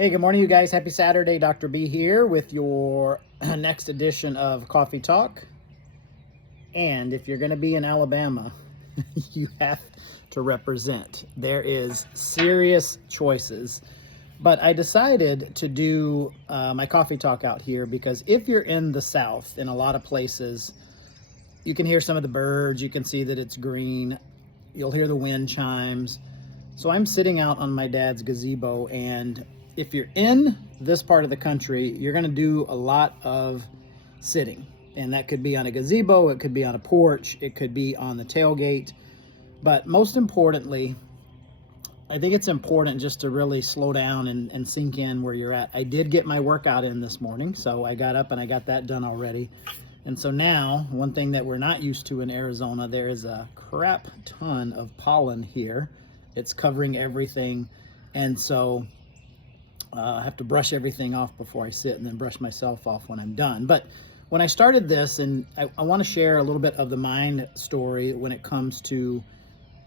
Hey, good morning, you guys. Happy Saturday. Dr. B here with your next edition of Coffee Talk. And if you're going to be in Alabama, you have to represent. There is serious choices. But I decided to do my coffee talk out here because if you're in the South, in a lot of places, you can hear some of the birds. You can see that it's green. You'll hear the wind chimes. So I'm sitting out on my dad's gazebo, and if you're in this part of the country, you're going to do a lot of sitting. And that could be on a gazebo, it could be on a porch, it could be on the tailgate. But most importantly, I think it's important just to really slow down and sink in where you're at. I did get my workout in this morning, so I got up and I got that done already. And so now, one thing that we're not used to in Arizona, there is a crap ton of pollen here. It's covering everything. And so I have to brush everything off before I sit and then brush myself off when I'm done. But when I started this, and I want to share a little bit of the mind story when it comes to,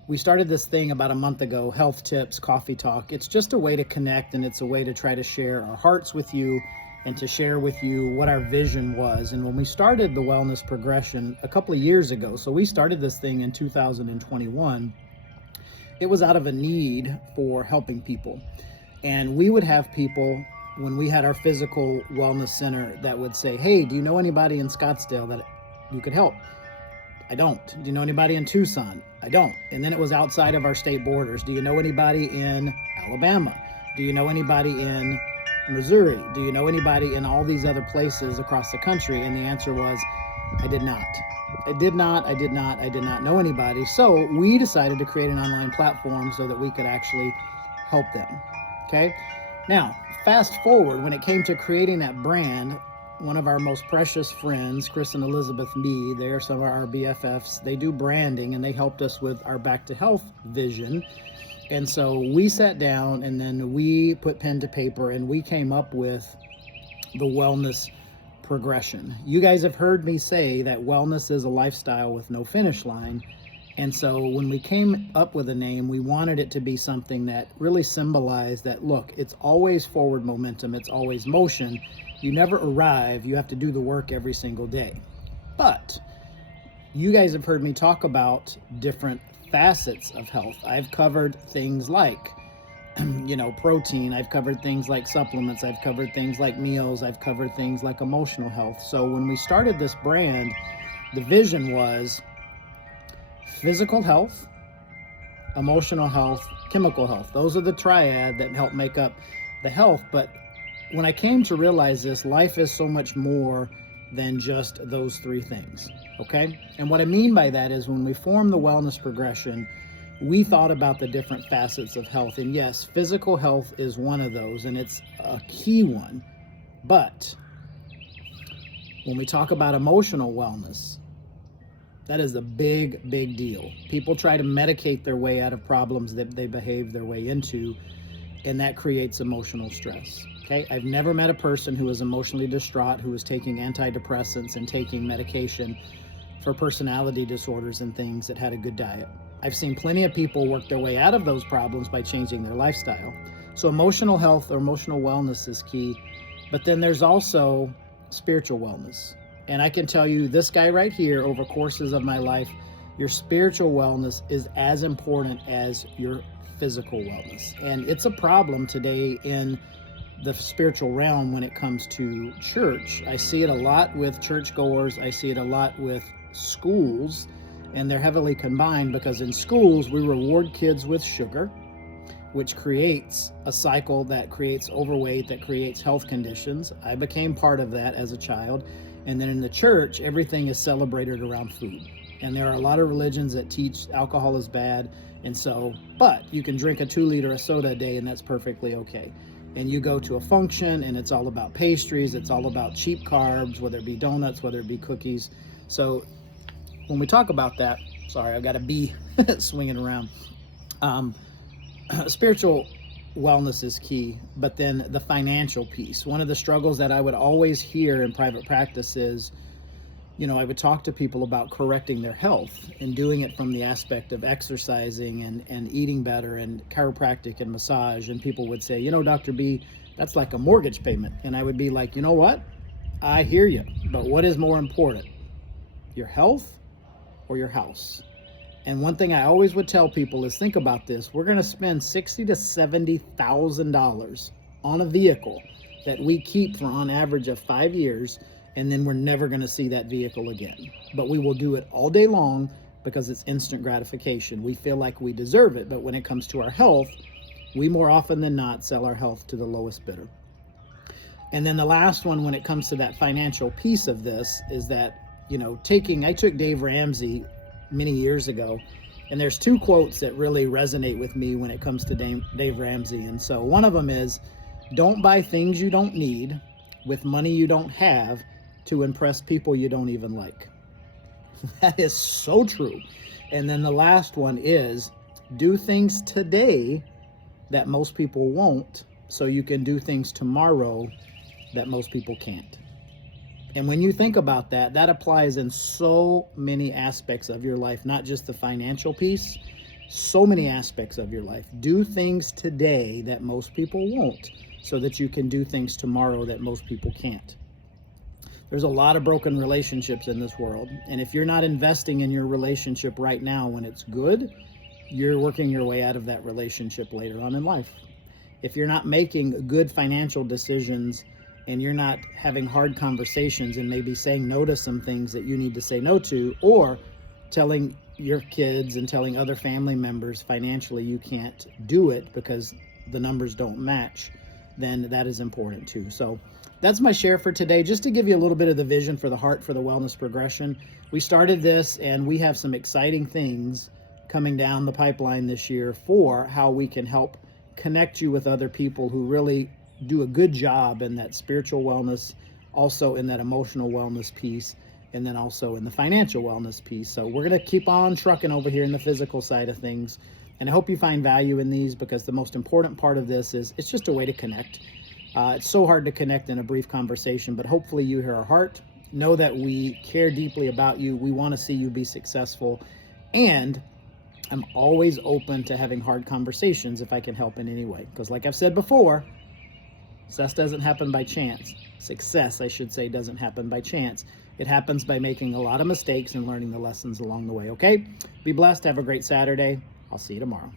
we started this thing about a month ago, Health Tips, Coffee Talk. It's just a way to connect, and it's a way to try to share our hearts with you and to share with you what our vision was. And when we started the Wellness Progression a couple of years ago, so we started this thing in 2021, it was out of a need for helping people. And we would have people, when we had our physical wellness center, that would say, hey, do you know anybody in Scottsdale that you could help? I don't. Do you know anybody in Tucson? I don't. And then it was outside of our state borders. Do you know anybody in Alabama? Do you know anybody in Missouri? Do you know anybody in all these other places across the country? And the answer was, I did not. I did not know anybody. So we decided to create an online platform so that we could actually help them. Okay. Now, fast forward, when it came to creating that brand, one of our most precious friends, Chris and Elizabeth Mead, they're some of our BFFs. They do branding, and they helped us with our Back to Health vision. And so we sat down, and then we put pen to paper, and we came up with the Wellness Progression. You guys have heard me say that wellness is a lifestyle with no finish line. And so when we came up with a name, we wanted it to be something that really symbolized that, look, it's always forward momentum, it's always motion. You never arrive, you have to do the work every single day. But you guys have heard me talk about different facets of health. I've covered things like, protein. I've covered things like supplements. I've covered things like meals. I've covered things like emotional health. So when we started this brand, the vision was physical health, emotional health, chemical health. Those are the triad that help make up the health. But when I came to realize this, life is so much more than just those three things, okay? And what I mean by that is when we formed the Wellness Progression, we thought about the different facets of health. And yes, physical health is one of those, and it's a key one. But when we talk about emotional wellness, that is a big, big deal. People try to medicate their way out of problems that they behave their way into, and that creates emotional stress. Okay, I've never met a person who is emotionally distraught, who is taking antidepressants and taking medication for personality disorders and things, that had a good diet. I've seen plenty of people work their way out of those problems by changing their lifestyle. So emotional health or emotional wellness is key. But then there's also spiritual wellness. And I can tell you, this guy right here, over courses of my life, your spiritual wellness is as important as your physical wellness. And it's a problem today in the spiritual realm when it comes to church. I see it a lot with churchgoers. I see it a lot with schools, and they're heavily combined because in schools we reward kids with sugar, which creates a cycle that creates overweight, that creates health conditions. I became part of that as a child. And then in the church, everything is celebrated around food. And there are a lot of religions that teach alcohol is bad. And so, but you can drink a 2-liter of soda a day, and that's perfectly okay. And you go to a function and it's all about pastries, it's all about cheap carbs, whether it be donuts, whether it be cookies. So when we talk about that, sorry, I've got a bee swinging around. Spiritual wellness is key, but then the financial piece. One of the struggles that I would always hear in private practice is, I would talk to people about correcting their health and doing it from the aspect of exercising and eating better and chiropractic and massage. And people would say, Dr. B, that's like a mortgage payment. And I would be like, you know what? I hear you. But what is more important? Your health or your house? And one thing I always would tell people is, think about this. We're going to spend $60,000 to $70,000 on a vehicle that we keep for on average of 5 years, and then we're never going to see that vehicle again. But we will do it all day long because it's instant gratification. We feel like we deserve it, but when it comes to our health, we more often than not sell our health to the lowest bidder. And then the last one, when it comes to that financial piece of this, is that, I took Dave Ramsey many years ago, and there's two quotes that really resonate with me when it comes to Dave Ramsey. And so one of them is, don't buy things you don't need with money you don't have to impress people you don't even like. That is so true. And then the last one is, do things today that most people won't, so you can do things tomorrow that most people can't. And when you think about that, that applies in so many aspects of your life, not just the financial piece, so many aspects of your life. Do things today that most people won't, so that you can do things tomorrow that most people can't. There's a lot of broken relationships in this world. And if you're not investing in your relationship right now when it's good, you're working your way out of that relationship later on in life. If you're not making good financial decisions and you're not having hard conversations and maybe saying no to some things that you need to say no to, or telling your kids and telling other family members financially you can't do it because the numbers don't match, then that is important too. So that's my share for today, just to give you a little bit of the vision for the Heart for the Wellness Progression. We started this, and we have some exciting things coming down the pipeline this year for how we can help connect you with other people who really do a good job in that spiritual wellness, also in that emotional wellness piece, and then also in the financial wellness piece. So we're going to keep on trucking over here in the physical side of things. And I hope you find value in these, because the most important part of this is it's just a way to connect. It's so hard to connect in a brief conversation, but hopefully you hear our heart. Know that we care deeply about you. We want to see you be successful. And I'm always open to having hard conversations if I can help in any way. Because like I've said before, success doesn't happen by chance. Success, I should say, doesn't happen by chance. It happens by making a lot of mistakes and learning the lessons along the way, okay? Be blessed. Have a great Saturday. I'll see you tomorrow.